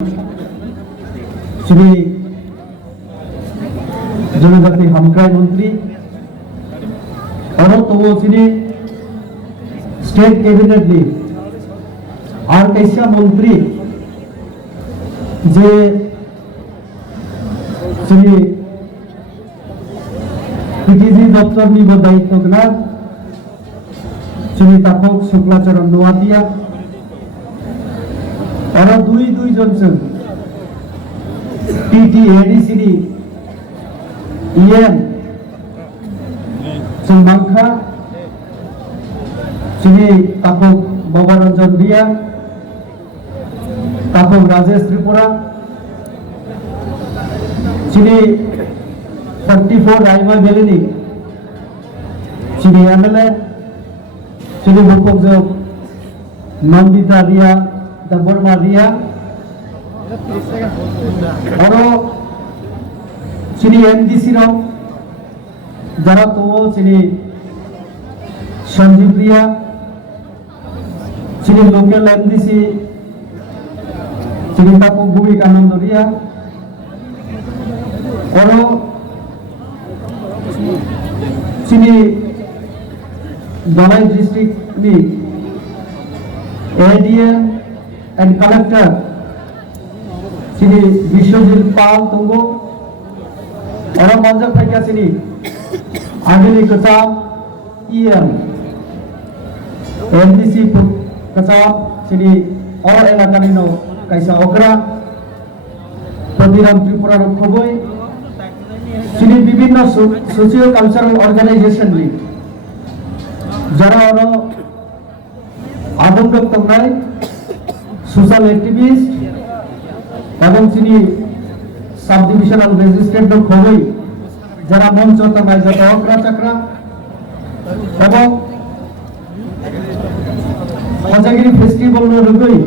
श्री जनजाति हामख्राय मंत्री और तो श्री स्टेट कैबिनेट नि और कैसा मंत्री जे श्री पीटीजी दफ्तर नि दायित्व गना श्री तापक शुक्लाचरण नोआतिया और दुई जन टीटी एडीसीडी ईएम संबांखा श्री तापक बाबारंजन रिया तापक राजेश त्रिपुरा श्री 44 राइमा बेलिनी श्री एमएलए श्री रूपक जोग नंदिता रिया दबरमा रिया और श्री एमडीसी राव जरा तो श्री संजीव रिया श्री लोकल एमडीसी श्री तापक विवेकानंद रिया और श्री दलाई डिस्ट्रिक्ट नि ADM and collector Shri Biswajit Pal तंगो और मंजर फैका श्री आदिली कसाब ईएम एमडीसी कसाब श्री और एलाकानि नो कैसा ओकरा प्रतिराम त्रिपुरा रखबई श्री विभिन्न सोशियो कल्चरल ऑर्गेनाइजेशन नि जरा और आदमक तंगनाय सोशल एक्टिविस्ट एवं श्री सब डिविजनल मैजिस्ट्रेट खबई जरा मंच तंगाय जत अग्रा चक्रा एवं हजागिरी फेस्टिवल नो रुगई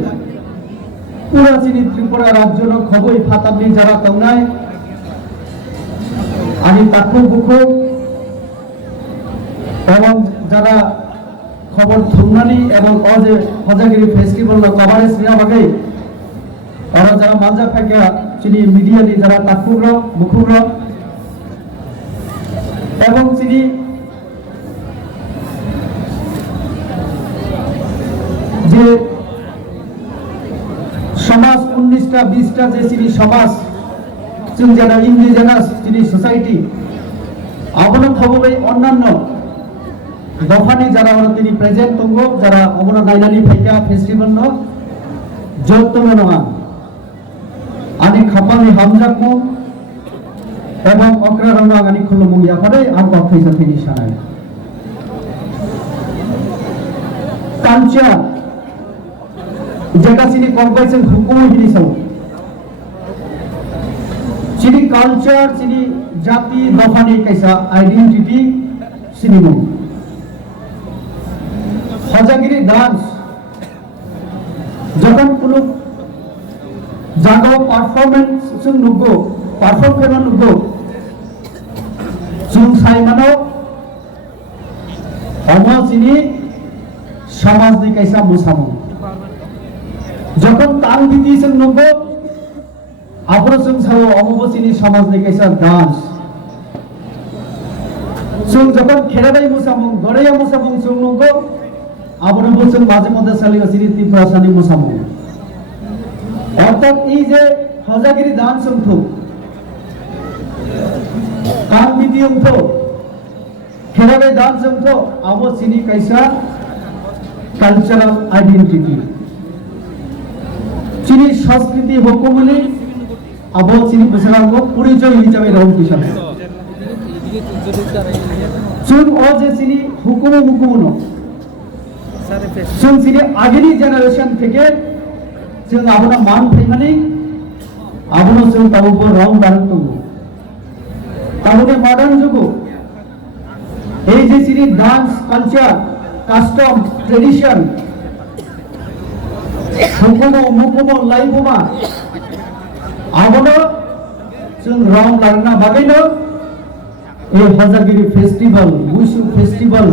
पूरा श्री त्रिपुरा राज्य नो खबई फाताबनी जरा तंगाय आनी ताकु बुखु एवं जरा खबर थुमनानी एवं अजे हजागिरी फेस्टिवल नो कवरेज रिया बागै और जरा मांजा फैका श्री मीडिया नि जरा ताकुग्र बुखुग्र एवं श्री जे समाज 19टा 20टा जे श्री समाज जों जरा इंडिजिनास श्री सोसाइटी आबनो खबबै अन्यान्य दफानि जरा और तिनि प्रेजेंट दंगो जरा अबनो नायनानि फैका फेस्टिवल नो जत्तनो नङा आनि खापानि हामजाखौ एवं अक्रा रंगा गानि खुलुमु याफादै आं गथै जाथैनि सानाय कांचा जेगासिनि कॉर्पोरेशन हुकुम हिनि साव सिनि कल्चर सिनि जाति दफानि कैसा आइडेंटिटी सिनिमु हजागिरी डांस जखन कुनु जागो परफॉर्मेंस जों नुगो परफॉर्म खालामनो नुगो जों सायमानो अमासिनि समाजनि कैसा मोसामो जखन ताल बिदि जों नुगो आब्रो जों सावो अमाबसिनि समाजनि कैसा डांस जों जखन खेराबाय मोसामो गड़ैया मोसामो जों नुगो आब्रो जों माजे मध्य सालिगासिनि त्रिपुरासानि मोसामो अर्थात ई जे हजागिरी दान संथो काम बिदियम तो खेराबे दान संथो आबो सिनि कैसा कल्चरल आइडेंटिटी सिनि संस्कृति हुकुमनि आबो सिनि बसरांगो परिचय हिसाबै रं हिसाबै जों अ जे सिनि हुकुमनो जों सिनि आगेनि जेनारेशन থেকে जों आबोना मान फैमानि आबोना जों ताबो रं दारन दंगो ताबोने मॉडर्न जुगो এই যে সিরি ডান্স কালচার কাস্টম ট্রেডিশন हुकुमो मुकुमो लाइबोमा आबोना जों रं दारना बागैनो এই हजागिरी फेस्टिवल बुसु फेस्टिवल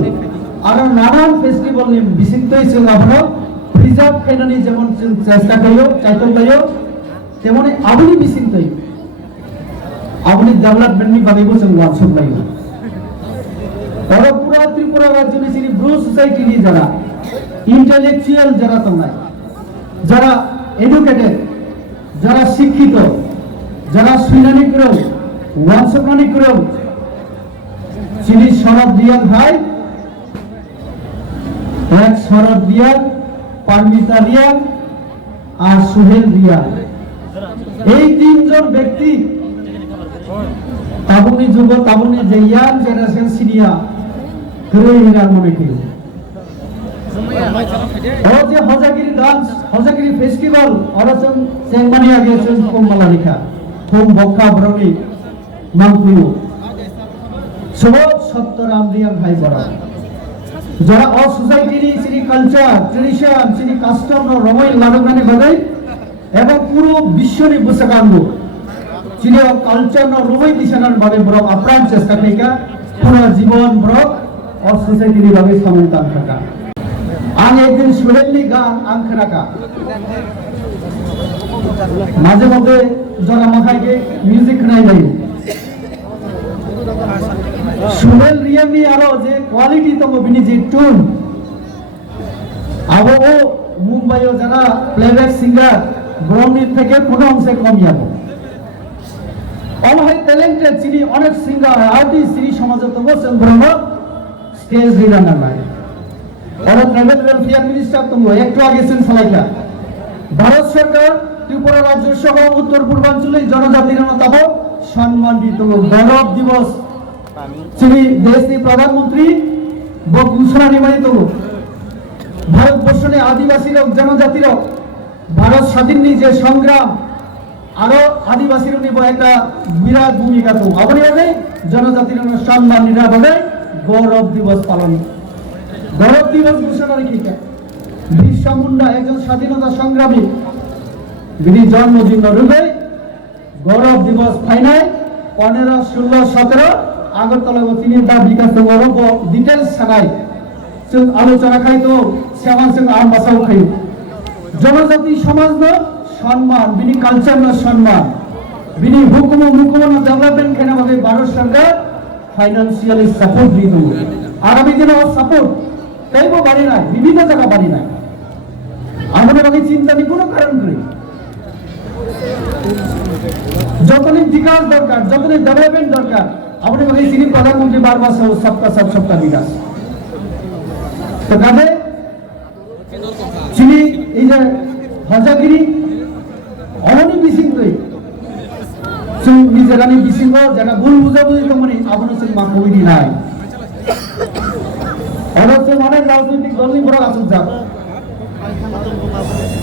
आरो नानान फेस्टिवल नि बिसिंतै जों आबोना प्रिजार्व खालामनानै जेमन जों चेष्टा करियो चाइतन लायो তেমনি আবনি বিচিন্তাই আবনি ডেভেলপমেন্টনি বাগैबो जों वार्कशप लायो और पूरा त्रिपुरा राज्यनि सिनि ब्रु सोसाइटिनि যারা ইন্টেলেকচুয়াল যারা তোমরা যারা এডুকেটেড যারা শিক্ষিত যারা সুইনানি করো ওয়ার্কশপনি করো চিনি শরৎ দিয়ান ভাই এক শরৎ দিয়ান পারমিতা রিয়া আর সুহেল রিয়া এই তিনজন ব্যক্তি তাবুনি যুব তাবুনি যে ইয়াং জেনারেশন সিনিয়া গ্রোই হিনার মনে কি ও যে হজাগিরি ডান্স হজাগিরি ফেস্টিভ্যাল অরচন চেংমানি আগে চুন কমলা লিখা থম বক্কা ব্রমি মাংকুয়ু সব সত্তরাম রিয়া ভাই বড় যারা অ সোসাইটিনি সিনি কালচার ট্রেডিশন সিনি কাস্টম নো রমই লাগানি বাগাই এবং পুরো বিশ্বনি বুসাগাঙ্গু চিনি কালচার নো রমই দিশানার বাবে বড় আপ্রাণ চেষ্টা খাইকা পুরো জীবন বড় অ সোসাইটিনি বাবে সমানতান থাকা আং একদিন সুহেলনি গান আং খানাকা মাঝে মধ্যে যারা মাথাকে মিউজিক খানাই লাইও সুহেল রিয়ামি আরো যে কোয়ালিটি তো বিনি যে টুন আবো ও মুম্বাইও যারা প্লেব্যাক সিঙ্গার ব্রহ্মী থেকে কোনো অংশে কম যাবো অনহাই ট্যালেন্টেড চিনি অনেক সিঙ্গার আর্টিস্ট চিনি সমাজে তো বসেন ব্রহ্ম স্টেজ রিডার নাই और ट्राइबल वेलफेयर मिनिस्टर तुमको একটু আগে সেন সালাইলা ভারত সরকার ত্রিপুরা রাজ্য সহ উত্তর পূর্বাঞ্চলের জনজাতির তাব সম্মান দিত গৌরব দিবস চিনি দেশনি প্রধানমন্ত্রী ঘোষণা নিমানিত ভারতবর্ষের আদিবাসী জনজাতির ভারত স্বাধীননি যে সংগ্রাম আরো আদিবাসীর নিব একটা বিরাট ভূমিকা তো আপনি হবে জনজাতির সম্মান নিরাপদে গৌরব দিবস পালন গৌরব দিবস ঘোষণা রেখেছে বিরসা মুন্ডা একজন স্বাধীনতা সংগ্রামী যিনি জন্মদিন রূপে গৌরব দিবস ফাইনাল 15, 16, 17 আগরতলা তিনি তার বিকাশ গৌরব ডিটেলস ছাড়াই আলোচনা খাইতো শ্যামান সিং আম বাসাও খাই জনজাতি সমাজ সম্মান বিনি কালচার সম্মান বিনি হুকুম ডেভেলপমেন্ট কেন ভাবে ভারত সরকার ফাইন্যান্সিয়ালি সাপোর্ট দিত আগামী দিনে সাপোর্ট তাইবো বাড়ি নাই বিভিন্ন জায়গা বাড়ি নাই আমাদের আগে চিন্তা নেই কোনো কারণ নেই যতদিন বিকাশ দরকার যতদিন ডেভেলপমেন্ট দরকার আমাদের আগে তিনি প্রধানমন্ত্রী বারবার সবকা সবকা বিকাশ তো কাজে চিনি এই যে হজাগিরি অমনি বিসিং রই নিজেরানি বিসিং যেটা ভুল বুঝাবুঝি তো মানে আপনার সঙ্গে মা কমিটি নাই অনেক অনেক রাজনৈতিক দলই বড় আসুক যাক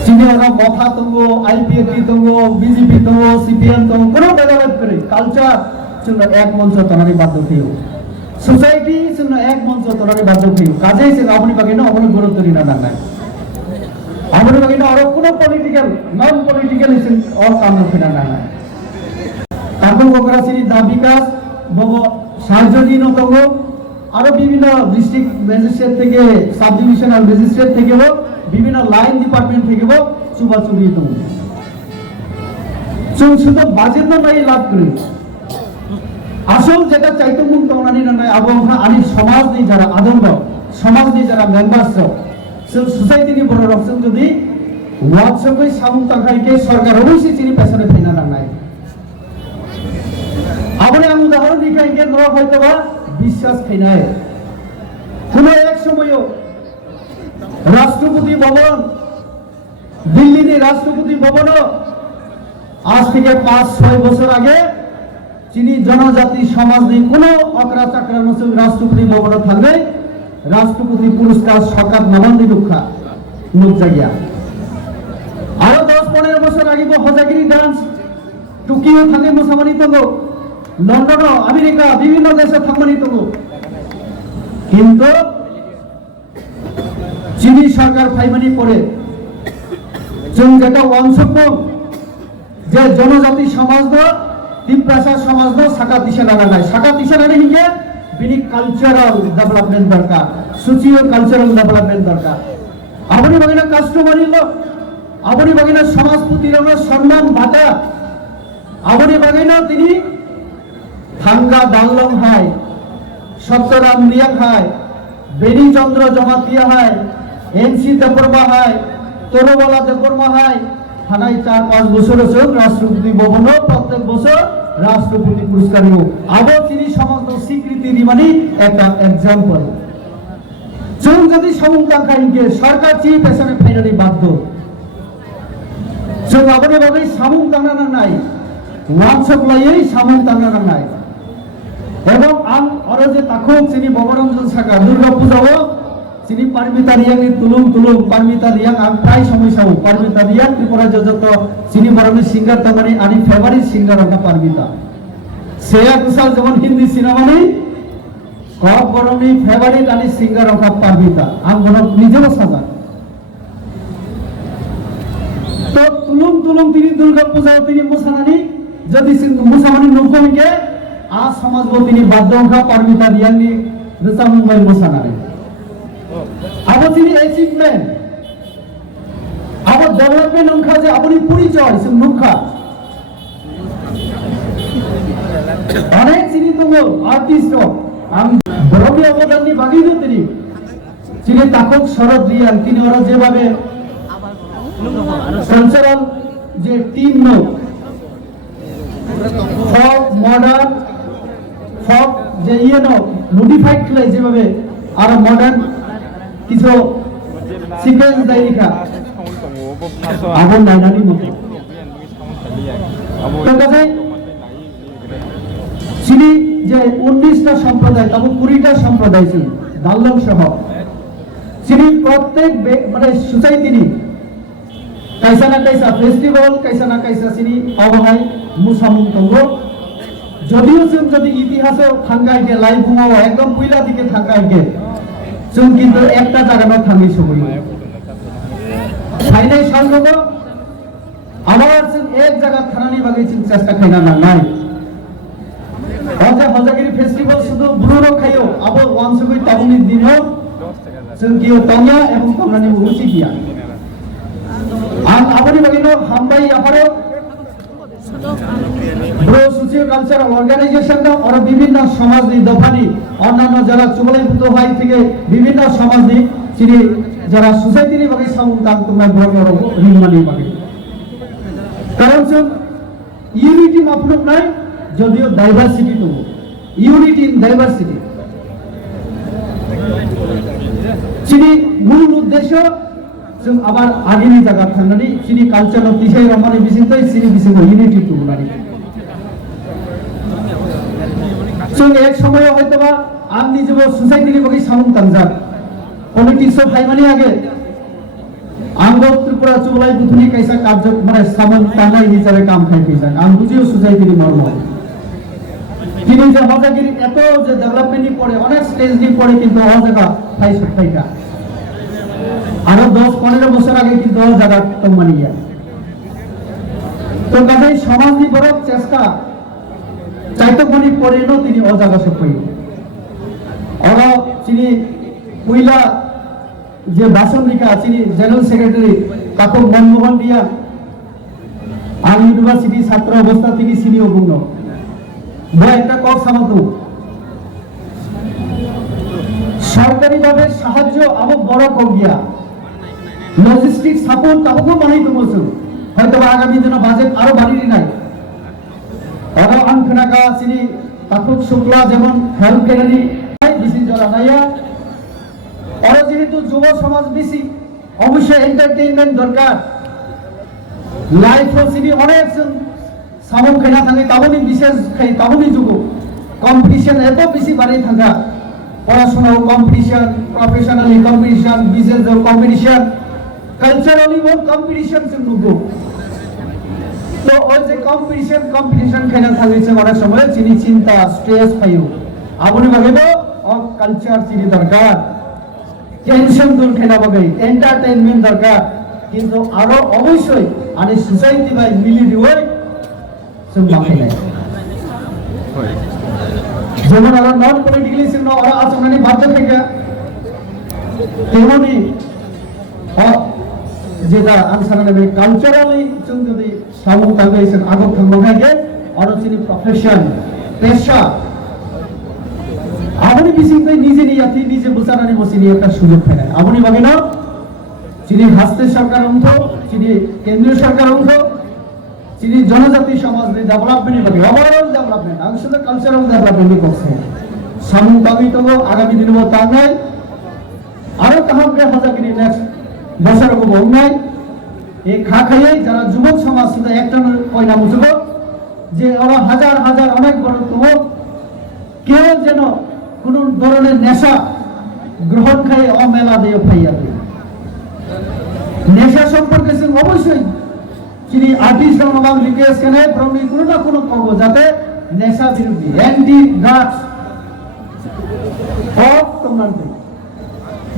চিনি ওরা মফা তঙ্গ আইপিএফটি তঙ্গ বিজেপি তঙ্গ সিপিএম তঙ্গ কোনো ডেভেলপ করে কালচার জন্য এক মঞ্চ তনারি বাধ্য খেয়েও সোসাইটি জন্য এক মঞ্চ তনারি বাধ্য খেয়েও কাজেই সে আপনি বাকি না অনেক গুরুত্ব না নাই আপনি বাকি না আরো কোনো পলিটিক্যাল নন পলিটিক্যাল অর কাম ফেরা না নাই তারপর বকরাসিনী দা বিকাশ বব সাহায্য দিন তঙ্গ আরো বিভিন্ন ডিস্ট্রিক্ট ম্যাজিস্ট্রেট থেকে সাব ডিভিশনাল ম্যাজিস্ট্রেট থেকে বিভিন্ন লাইন ডিপার্টমেন্ট থেকে চুবা চুরি তো শুধু বাজেট নাই লাভ করে আসল যেটা চাইতো মুখ তনানি নয় আবহাওয়া আনি সমাজ নিয়ে যারা আদন্ড সমাজ নিয়ে যারা মেম্বার্স সোসাইটি নিয়ে বড় রকম যদি ওয়ার্কশপে সামুক তাকাইকে সরকার অবশ্যই চিনি পেছনে ফেনা নাই আপনি আমি উদাহরণ দিকে ধরা হয়তো বা বিশ্বাস খাই কোন এক সময়ও রাষ্ট্রপতি ভবন দিল্লিতে রাষ্ট্রপতি ভবন আজ থেকে 5-6 বছর আগে চিনি জনজাতি সমাজ নিয়ে কোনো অকরা চাকরা নসুক রাষ্ট্রপতি ভবন থাকবে রাষ্ট্রপতি পুরস্কার সরকার নবান্দি রক্ষা লোক জায়গা আরো 10-15 বছর আগে হজাগিরি ডান্স টোকিও থাকে মোসামানি তঙ্গ লন্ডন আমেরিকা বিভিন্ন দেশে থাকমানি তঙ্গ কিন্তু চিনি সরকার ফাইমানি পড়ে যেটা অংশগ্রহণ যে জনজাতি সমাজ তিপ্রাসা সমাজ শাখা দিশা লাগা নাই শাখা দিশা লাগে নিকে বিনি কালচারাল ডেভেলপমেন্ট দরকার সোশিও কালচারাল ডেভেলপমেন্ট দরকার আপনি বাকি না কাস্টমারি aboni bagina সমাজপতি রঙের সম্মান ভাতা aboni bagina তিনি থাঙ্গা দাললং হাই সত্যরাম রিয়াং হাই বেনি চন্দ্র জমাতিয়া হাই এনসি দেববর্মা হাই তরুবলা দেববর্মা হাই থানায় 4-5 বছর রাষ্ট্রপতি ভবন প্রত্যেক বছর রাষ্ট্রপতি পুরস্কার নিও আবার তিনি সমস্ত স্বীকৃতি দিবানি একটা এক্সাম্পল जों যদি সামুংতাংখাইকে সরকার চিফ পেছনে ফাইনালি বাধ্য जों আবনি বাগै সামুংতাংনা নাংনাই ওয়ানসকলাই সামুংতাংনা নাংনাই এবং আং আরো যে তাখুক চিনি ববরঞ্জন সাকা দুর্গা পূজাও চিনি পারমিতা রিয়াংনি তুলুং তুলুং পারমিতা রিয়াং আং প্রায় সময় সাও পারমিতা রিয়াং ত্রিপুরা যত চিনি বরমনি সিঙ্গার তামানি আনি ফেভারিট সিঙ্গার ওটা পারমিতা শ্রেয়া ঘোষাল যেমন হিন্দি সিনেমানি কব বরমনি ফেভারিট আনি সিঙ্গার ওটা পারমিতা আং বড় নিজেও সাজা তো তুলুং তুলুং তিনি দুর্গা পূজা তিনি মোসানানি যদি মোসামানি নকমিকে আ সমাজব তিনি বাদ্যংখা পারমিতা রিয়াংনি রেসা মুম্বাই মোসানানি আবার তিনি অ্যাচিভমেন্ট আবার ডেভেলপমেন্ট অংখা যে আপনি পরিচয় সে মুখা অনেক চিনি দङ আর্টিস্ট আমি বড়মি অবদাননি বাগিনো তিনি চিনি তাকক শরৎ রিয়াং তিনি ওরা যেভাবে কালচারাল যে টিম নো ফক মডার্ন ফক যে নো মডিফাইড খেলে যেভাবে আর মডার্ন কিছু সিকোয়েন্স দাইরিকা আগুন নাইনানি মতো তো কাছে চিনি যে 19টা সম্প্রদায় তবে 20টা সম্প্রদায় ছিল দাল্লং সহ চিনি প্রত্যেক মানে সোসাইটি নি কাইসা না কাইসা ফেস্টিভ্যাল কাইসা না কাইসা চিনি অবহাই মুসামুং তঙ্গ যদিও যদি ইতিহাসে থাঙ্গাইকে লাইভ বুমাও একদম পয়লা দিকে থাঙ্গাইকে जों কিন্তু একটা জায়গায় থামি সবই ফাইনাল সংগ্রহ আমার এক জায়গা থানানি বাগে চেষ্টা খাইনা না নাই অজা হজাগিরি ফেস্টিভ্যাল শুধু ব্রুরো খাইও আবার ওয়ানসুগই তাবুনি দিনও जों কিও তংয়া এবং তংনানি উচি দিয়া আর আবনি বাগিনো হামবাই আপারো ব্রো সোশিও কালচারাল অর্গানাইজেশন আর বিভিন্ন সমাজনি দফানি অন্যান্য যারা চুবলাইভূত হয় থেকে বিভিন্ন সমাজনি চিনি যারা সোসাইটিনি বাগে সামুংতাং তোমরা বড় রিমানি বাগে কারণ ইউনিটি মাফলুক নাই যদিও ডাইভার্সিটি তো ইউনিটি ইন ডাইভার্সিটি চিনি মূল উদ্দেশ্য जों আবার আগেনি জায়গা থাকনানি চিনি কালচার তিসাই রমানি বিচিন্তই চিনি বিচিন্ত ইউনিটি তো বলানি जों এক সময় হয়তোবা আম নিজেও সোসাইটিনি বাগে সামুংতাং যাক পলিটিক্স ফাইমানি আগে আঙ্গ ত্রিপুরা চুবলাই বুথনি কাইসা কার্য মানে সামুংতাংনাই হিসাবে কাম খাই ফেসা আম বুঝিও সোসাইটিনি মর্ম তিনি যে হজাগিরি এত যে ডেভেলপমেন্টনি পড়ে অনেক স্টেজ নি পড়ে কিন্তু অ জায়গা ফাই সফাইটা আরো 10-15 বছর আগে কিন্তু অ জায়গা তমানিয়া তো কাজে সমাজনি বড় চেষ্টা চাইতো মনি পড়েনো তিনি অ জায়গা সফাই অর চিনি পয়লা যে বাসন্দিকা চিনি জেনারেল সেক্রেটারি কাকু মনমোহন দিয়া আং ইউনিভার্সিটি ছাত্র অবস্থা থেকে সিনিয়র গুণ একটা কক সামতো সরকারিভাবে সাহায্য আবার বড় কক গিয়া লজিস্টিক সাপোর্ট তাবকো বানাইতে বলছো হয়তো আগামী দিনে বাজেট আরো বাড়িয়ে নাই ওরা আনখানাকা চিনি তাকুক শুক্লা যেমন হেলথ কেয়ারি বেশি জড়া নাইয়া ওরা যেহেতু যুব সমাজ বেশি অবশ্যই এন্টারটেইনমেন্ট দরকার লাইফ চিনি অনেক সামুং খাইনা থাকে তাবনি বিশেষ খাই তাবনি যুগ কম্পিটিশন এত বেশি বাড়ি থাকা পড়াশোনাও competition professionally competition business competition culturally competition নুগো তো ওই যে কম্পিটিশন খাইনা থাকছে অনেক সময় চিনি চিন্তা স্ট্রেস পাইও আপনি ভাবিব ও কালচার চিনি দরকার টেনশন দূর খাইনা বাগাই এন্টারটেইনমেন্ট দরকার কিন্তু আরো অবশ্যই আনি সোসাইটি বাই মিলি দিওই যেমন আর নন পলিটিক্যালি সিগন আর আচরণে বাধ্য থেকে তেমনি যেটা আনসারানে কালচারালি जों যদি সামু তাগৈছেন আগক থাঙ্গনাইকে অরচিনি প্রফেশন পেশা আপনি বিসিংতে নিজে নিয়াতি নিজে বুঝানানি বসিনি একটা সুযোগ পায় আপনি ভাবে না যিনি হাসতে সরকার অংশ যিনি কেন্দ্রীয় সরকার অংশ যিনি জনজাতি সমাজ ডেভেলপমেন্ট ভাবে ওভারঅল ডেভেলপমেন্ট আমি শুধু কালচারাল ডেভেলপমেন্ট করছে সামু তাগৈ তো আগামী দিনে তাঙ্গাই আরো কাহামকে হাজাগিরি নেক্সট বছরক বংনাই এই খা খাইয়ে যারা যুবক সমাজ শুধু একটা কয়না মুছব যে ওরা হাজার হাজার অনেক বড় তবু কেউ যেন কোন ধরনের নেশা গ্রহণ খাইয়ে অমেলা দিয়ে ফাইয়া দেয় নেশা সম্পর্কে অবশ্যই যিনি আর্টিস্ট এবং লিখেছ কেন প্রমি কোনো না কোনো কব যাতে নেশা বিরোধী অ্যান্টি ড্রাগস অফ তোমার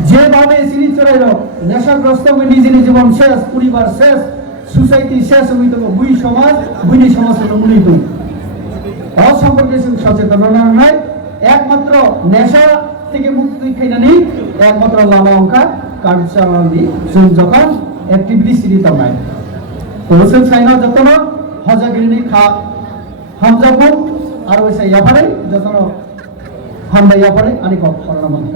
যেভাবে সিঁড়ি চড়াইল নেশাগ্রস্ত হয়ে নিজের জীবন শেষ পরিবার শেষ সোসাইটি শেষ হইত বুই সমাজ বুইনি সমাজ হলো মুনিত অসম্পর্কে সচেতনতা নয় একমাত্র নেশা থেকে মুক্তি খাইনা নেই একমাত্র লামা অঙ্কা কালচারালি যখন অ্যাক্টিভিটি সিঁড়ি তমায় কোসেন সাইনা যতন হজাগিরি খা হামজাবো আর ওইসা ইয়াপারে যতন হামদা ইয়াপারে আনি করানো মনে